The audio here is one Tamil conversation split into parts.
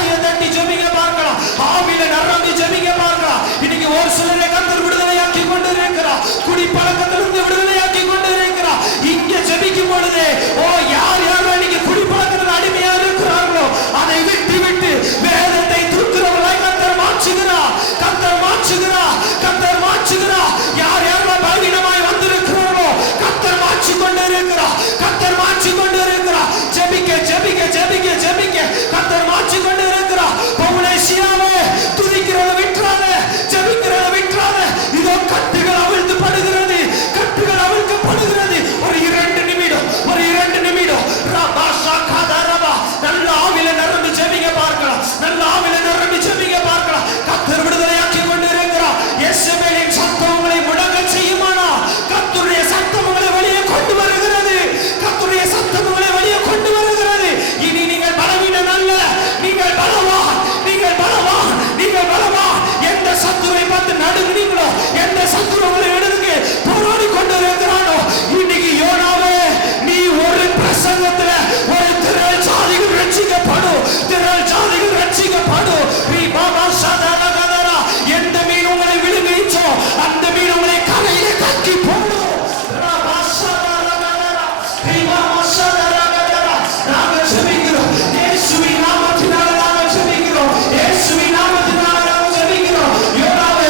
கையை தட்டி ஜெபிங்க பார்க்கலாம். ஆவியில நிரம்பி ஜெபிங்க பார்க்கலாம். இன்னைக்கு ஒரு சிலரை கர்த்தர் விடுதலையாக்கி கொண்டு இருக்கிறார். குடிப்பழக்கத்திலிருந்து விடுதலையாக்கி கொண்டு இருக்கிறார். இங்க ஜெபிக்கும் பொழுது யார் யார் இன்னைக்கு குடிப்பழக்கத்தில் அடிமையா இருக்கிறார்களோ அதை விட்டு விட்டு வேதத்தை தூக்குறவர்களாய் கர்த்தர் மாற்றுகிறார். கர்த்தர் மாற்றுகிறார். கர்த்தர் மாற்றுகிறார். யார் யாரெல்லாம் பலவீனமாய் வந்திருக்கிறார்களோ கர்த்தர் மாற்றி கொண்டு இருக்கிறார். கர்த்தர் மாற்றி கொண்டு இருக்கிறார். ஜெபிக்க ஜெபிக்க ஜெபிக்க ஜெபிக்க கர்த்தர் மாற்றி கொண்டு இருக்கிறார். பவுலேசியாவே துதிக்கிறத விட்டுறாத, ஜெபிக்கிறத விட்டுறாத. இதோ கட்டுகள் அவிழ்த்து படுகிறது, கட்டுகள் அவிழ்க்கப்படுகிறது. ஒரு 2 நிமிடம், ஒரு 2 நிமிடம். ரபா ஷாகாதா ரபா. நல்ல ஆவில நிரம்பி ஜெபிங்க பார்க்கலாம். நல்ல ஆவில நிரம்பி ஜெபிங்க பார்க்கலாம். கர்த்தர் விடுதலையாக்கி கொண்டு இருக்கிறார். இயேசுவின் சத்தம் உங்களை முழங்க செய்யுமானா கர்த்தருடைய சத்தம் உங்களை வெளியே கொண்டு வருகிறது. கர்த்தருடைய சத்தம் உங்களை வெளியே கொண்டு வருகிறது. இனி நீங்கள் பலவீனம் அல்ல, நீங்கள் பலவான், நீங்கள் பலவான், நீங்கள் பலவான். எந்த சத்துருவை பார்த்து நடுங்குனீங்களோ, எந்த சத்துரு உங்களை எடுத்து போராடி கொண்டு இருக்கிறானோ, இன்னைக்கு யோனாவே நீ ஒரு பிரசங்கத்துல ஒரு திரள் ஜாதிகள் ரட்சிக்கப்படும், திரள் ஜாதிகள் ரட்சிக்கப்படும். எந்த மீன் உங்களை விழுங்கிச்சோ அந்த மீன் உங்களை கரையிலே கக்கி போடும். நாங்கள் ஜெபிக்கிறோம் இயேசுவின் நாமத்தினால, நாங்கள் ஜெபிக்கிறோம் இயேசுவின் நாமத்தினால, நாங்கள் ஜெபிக்கிறோம். யோனாவே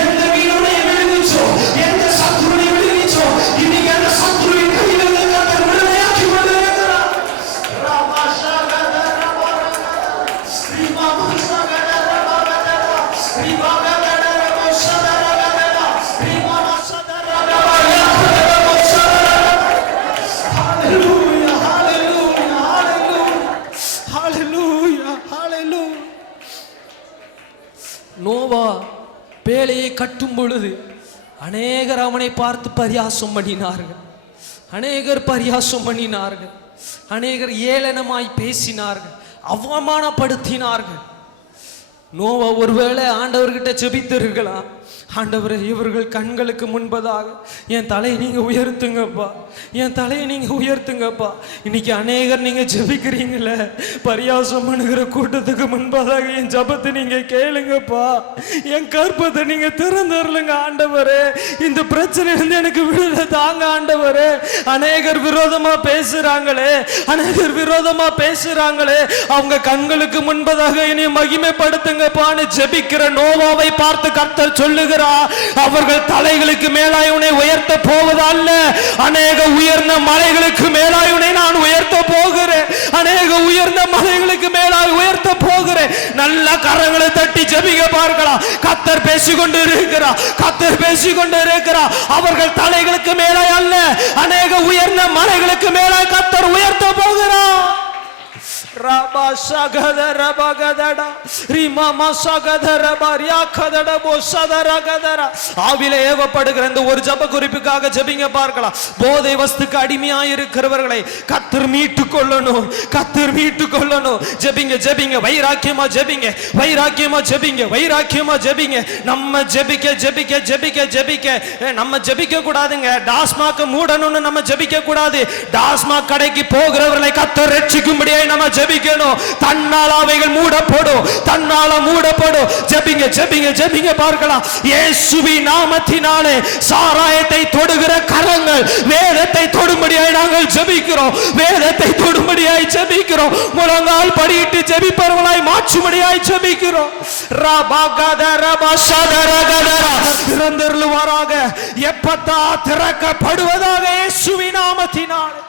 எந்த மீன் உன்னை விழுங்கிச்சோ, எந்த சத்துருவை விழுங்கிச்சோ, இன்னைக்கு அந்த சத்துருவின் கையிலிருந்து கர்த்தர் விடுதலையாக்கி கொண்டு இருக்கிறார். நோவா பேழையை கட்டும் பொழுது அநேகர் அவனை பார்த்து பரியாசம் பண்ணினார்கள். அநேகர் பரியாசம் பண்ணினார்கள். அநேகர் ஏளனமாய் பேசினார்கள், அவமானப்படுத்தினார்கள். நோவா ஒருவேளை ஆண்டவர்கிட்ட ஜெபித்திருக்கலாம். ஆண்டவரே, இவர்கள் கண்களுக்கு முன்பதாக என் தலையை நீங்க உயர்த்துங்கப்பா, என் தலையை நீங்க உயர்த்துங்கப்பா. இன்னைக்கு அநேகர் நீங்க ஜெபிக்கிறீங்களே, பரியாசம் பண்ணுகிற கூட்டத்துக்கு முன்பதாக என் ஜெபத்தை நீங்க கேளுங்கப்பா. என் கற்பத்தை நீங்க திறந்துருங்க ஆண்டவரே. இந்த பிரச்சனையிலிருந்து எனக்கு விடுதலை தாங்க ஆண்டவரே. அநேகர் விரோதமா பேசுறாங்களே, அநேகர் விரோதமா பேசுறாங்களே, அவங்க கண்களுக்கு முன்பதாக என்னை மகிமைப்படுத்துங்கப்பான்னு ஜெபிக்கிற நோவாவை பார்த்து கர்த்தர் சொல்லுகிறார், அவர்கள் தலைகளுக்கு மேலாய் உன்னை உயர்த்த போவதல்ல, அநேக உயர்ந்த மலைகளுக்கு மேலாய் உன்னை நான் உயர்த்த போகிறேன். அநேக உயர்ந்த மலைகளுக்கு மேலாய் உயர்த்த போகிறேன். நல்ல கரங்களை தட்டி ஜெபிக்க பார்க்கலாம். கர்த்தர் பேசிக்கொண்டு இருக்கிறார், கர்த்தர் பேசிக்கொண்டு இருக்கிறார். அவர்கள் தலைகளுக்கு மேலாய் அல்ல, அநேக உயர்ந்த மலைகளுக்கு மேலாய் கர்த்தர் உயர்த்த போகிறார். ரபா சகதர பகதடா ரிமமா சகதர பரியா கதட போசதர கதர. ஆவிலே ஏவப்படுகிற இந்த ஒரு ஜெப குறிப்புக்காக ஜெபிங்க பார்க்கலாம். போதை வஸ்துக்கு அடிமையாய் இருக்கிறவர்களை கர்த்தர் மீட்டு கொள்ளணும், கர்த்தர் மீட்டு கொள்ளணும். ஜெபிங்க ஜெபிங்க, வைராக்கியமா ஜெபிங்க, வைராக்கியமா ஜெபிங்க, வைராக்கியமா ஜெபிங்க. நம்ம ஜெபிக்க ஜெபிக்க ஜெபிக்க ஜெபிக்க நம்ம ஜெபிக்க கூடாதுங்க. டாஸ்மாக் மூடணும்னு நம்ம ஜெபிக்க கூடாது. டாஸ்மாக் கடைக்கு போகிறவர்களை கர்த்தர் ரட்சிக்கும்படியாய் நம்ம ஜெபிக்கணும். தன்னால் அவைகள் மூடப்படும், தன்னால மூடப்படும். ஜெபிங்க ஜெபிங்க ஜெபிங்க பார்க்கலாம். இயேசுவின் நாமத்தினாலே சாராயத்தை தொடுகிற கரங்கள் வேதத்தை தொடும்படியாய் நாங்கள் ஜெபிக்கிறோம், வேதத்தை தொடும்படியாய் ஜெபிக்கிறோம். முழங்கால் படியிட்டு ஜெபிப்பவர்களாய் மாற்றும்படியாய் ஜெபிக்கிறோம். திறந்தருளுவாராக, எப்பத்தா திறக்கப்படுவதாக இயேசுவின் நாமத்தினாலே.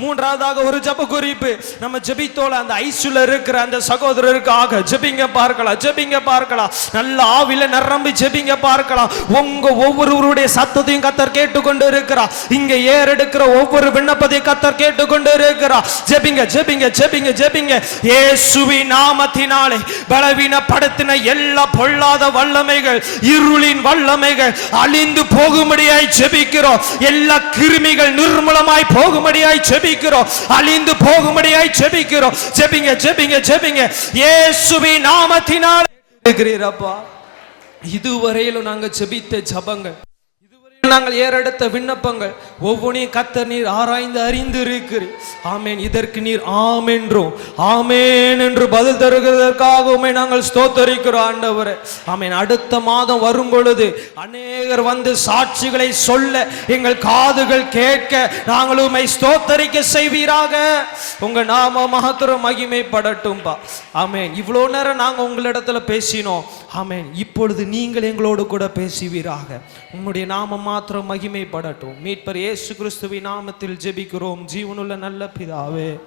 மூன்றாவதாக ஒரு ஜெப குறிப்பு. நம்ம ஜெபித்தோல அந்த ஐசுல இருக்கிற அந்த சகோதரருக்காக ஜெபிங்க பார்க்கலாம், ஜெபிங்க பார்க்கலாம். நல்ல ஆவில நிரம்பி ஜெபிங்க பார்க்கலாம். உங்க ஒவ்வொருவருடைய சத்தத்தையும் கர்த்தர் கேட்டுக்கொண்டு இருக்கிறார். இங்க ஏறெடுக்கிற ஒவ்வொரு விண்ணப்பத்தையும் கர்த்தர் கேட்டுக்கொண்டு இருக்கிறார். ஜெபிங்க ஜெபிங்க ஜெபிங்க ஜெபிங்க. இயேசுவின் நாமத்தினாலே பலவீனப்படுத்தின எல்லா பொல்லாத வல்லமைகள், இருளின் வல்லமைகள் அழிந்து போகும்படியாய் ஜெபிக்கிறோம். எல்லா கிருமிகள் நிர்மூலமாய் போகும்படியாய் ஜெபிக்கிறோம், அழிந்து போகும்படியாய் ஜெபிக்கிறோம். ஜெபிங்க ஜெபிங்க ஜெபிங்க இயேசுவின் நாமத்தினாலே. இதுவரையிலும் நாங்க ஜெபித்த ஜெபங்கள், இதுவரையிலும் நாங்கள் ஏறெடுத்த விண்ணப்பங்கள் ஒவ்வொன்றையும் கர்த்தர் நீர் ஆராய்ந்து அறிந்து இருக்கிறீர். ஆமேன். இதற்கு நீர் ஆமென்றும் ஆமேன் என்று பதில் தருகிறதற்காக உம்மை நாங்கள் ஸ்தோத்தரிக்கிறோம் ஆண்டவரே. ஆமேன். அடுத்த மாதம் வரும் பொழுது அநேகர் வந்து சாட்சிகளை சொல்ல எங்கள் காதுகள் கேட்க நாங்கள் உம்மை ஸ்தோத்தரிக்க செய்வீராக. உங்க நாம மகத்துவம் மகிமைப்படட்டும்பா. ஆமேன். இவ்வளோ நேரம் நாங்கள் உங்களிடத்துல பேசினோம். ஆமேன். இப்பொழுது நீங்கள் எங்களோடு கூட பேசுவீராக. உம்முடைய நாமம் மாத்திரம் மகிமைப்படட்டும். மீட்பர் இயேசு கிறிஸ்துவின் நாமத்தில் ஜெபிக்கிறோம் ஜீவனுள்ள நல்ல பிதாவே.